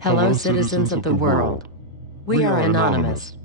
Hello, citizens of the world. We are Anonymous.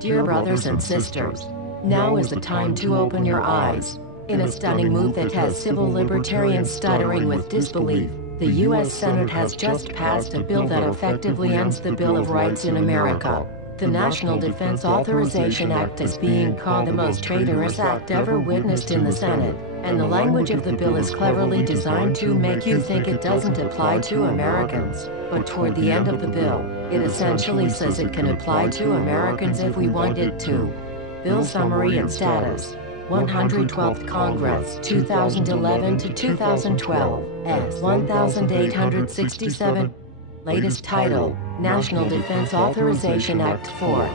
Dear brothers and sisters, now is the time to open your eyes. In a stunning move that has civil libertarians stuttering with disbelief, the U.S. Senate has just passed a bill that effectively ends the Bill of Rights in America. The National Defense Authorization Act is being called the most traitorous act ever witnessed in the Senate, and the language of the bill is cleverly designed to make you think it doesn't apply to Americans. But toward the end of the bill, it essentially says it can apply to Americans if we want it to. Bill summary and status. 112th Congress, 2011 to 2012, S. 1867. Latest title, National Defense Authorization Act 4.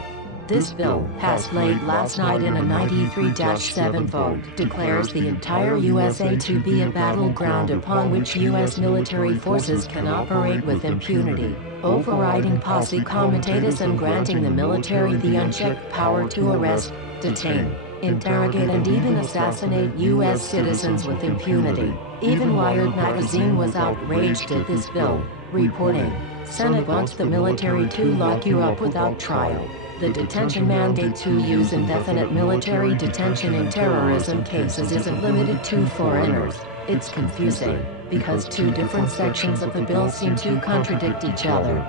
This bill, passed late last night in a 93-7 vote, declares the entire USA to be a battleground upon which U.S. military forces can operate with impunity, overriding posse comitatus and granting the military the unchecked power to arrest, detain, interrogate and even assassinate U.S. citizens with impunity. Even Wired magazine was outraged at this bill, reporting, "Senate wants the military to lock you up without trial." The detention mandate to use indefinite military detention in terrorism cases isn't limited to foreigners. It's confusing, because two different sections of the bill seem to contradict each other.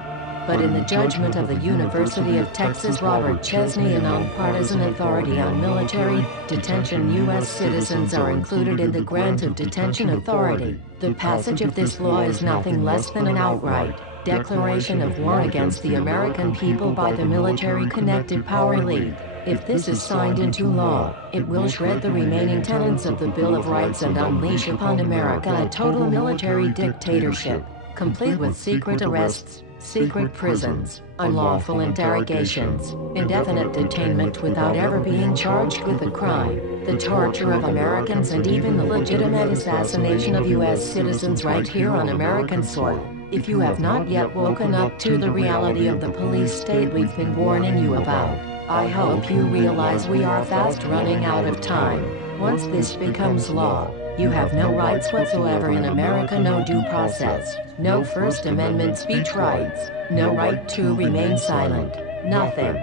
But in the judgment of the University of Texas Robert Chesney, a nonpartisan authority on military detention, U.S. citizens are included in the grant of detention authority. The passage of this law is nothing less than an outright declaration of war against the American people by the military-connected power elite. If this is signed into law, it will shred the remaining tenets of the Bill of Rights and unleash upon America a total military dictatorship, complete with secret arrests, secret prisons, unlawful interrogations, indefinite detainment without ever being charged with a crime, the torture of Americans and even the legitimate assassination of U.S. citizens right here on American soil. If you have not yet woken up to the reality of the police state we've been warning you about, I hope you realize we are fast running out of time. Once this becomes law, you have no rights whatsoever in America, no due process, no First Amendment speech rights, no right to remain silent, nothing.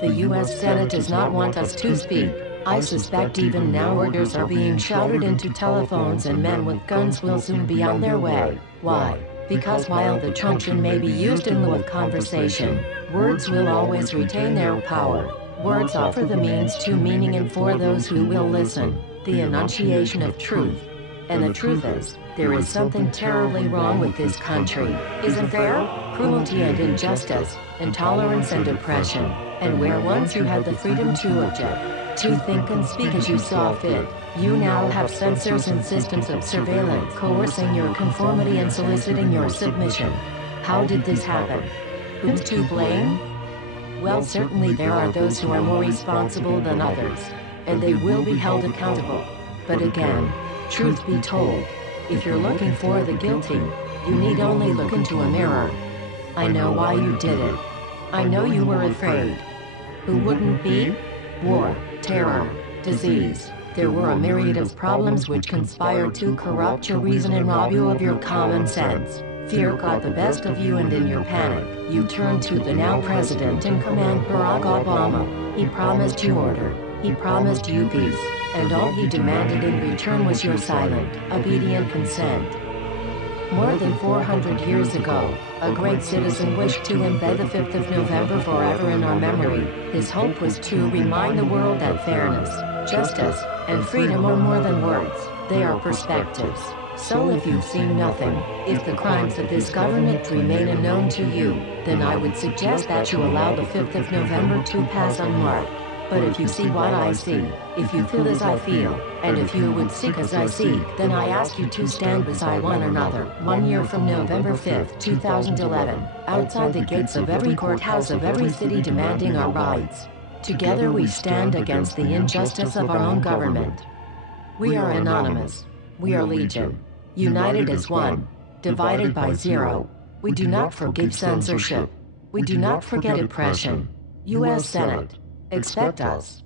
The U.S. Senate does not want us to speak. I suspect even now orders are being shouted into telephones and men with guns will soon be on their way. Why? Because while the truncheon may be used in lieu of conversation, words will always retain their power. Words offer the means to meaning, and for those who will listen, the enunciation of truth. And the truth is, there is something terribly wrong with this country, isn't there? Cruelty and injustice, intolerance and oppression, and where once you had the freedom to object, to think and speak as you saw fit, you now have censors and systems of surveillance coercing your conformity and soliciting your submission. How did this happen? Who's to blame? Well, certainly there are those who are more responsible than others, and they will be held accountable. But again, truth be told, if you're looking for the guilty, you need only look into a mirror. I know why you did it. I know you were afraid. Who wouldn't be? War, terror, disease. There were a myriad of problems which conspired to corrupt your reason and rob you of your common sense. Fear got the best of you, and in your panic, you turned to the now president in command, Barack Obama. He promised you order. He promised you peace. And all he demanded in return was your silent, obedient consent. More than 400 years ago, a great citizen wished to embed the 5th of November forever in our memory. His hope was to remind the world that fairness, justice, and freedom are more than words, they are perspectives. So if you've seen nothing, if the crimes of this government remain unknown to you, then I would suggest that you allow the 5th of November to pass unmarked. But if you see what I see, if you feel as I feel, and if you would seek as I seek, then I ask you to stand beside one another, 1 year from November 5th, 2011, outside the gates of every courthouse of every city demanding our rights. Together we stand against the injustice of our own government. We are Anonymous. We are Legion. United as one. divided by 0. We do not forgive censorship. We do not forget oppression. U.S. Senate. Expect us.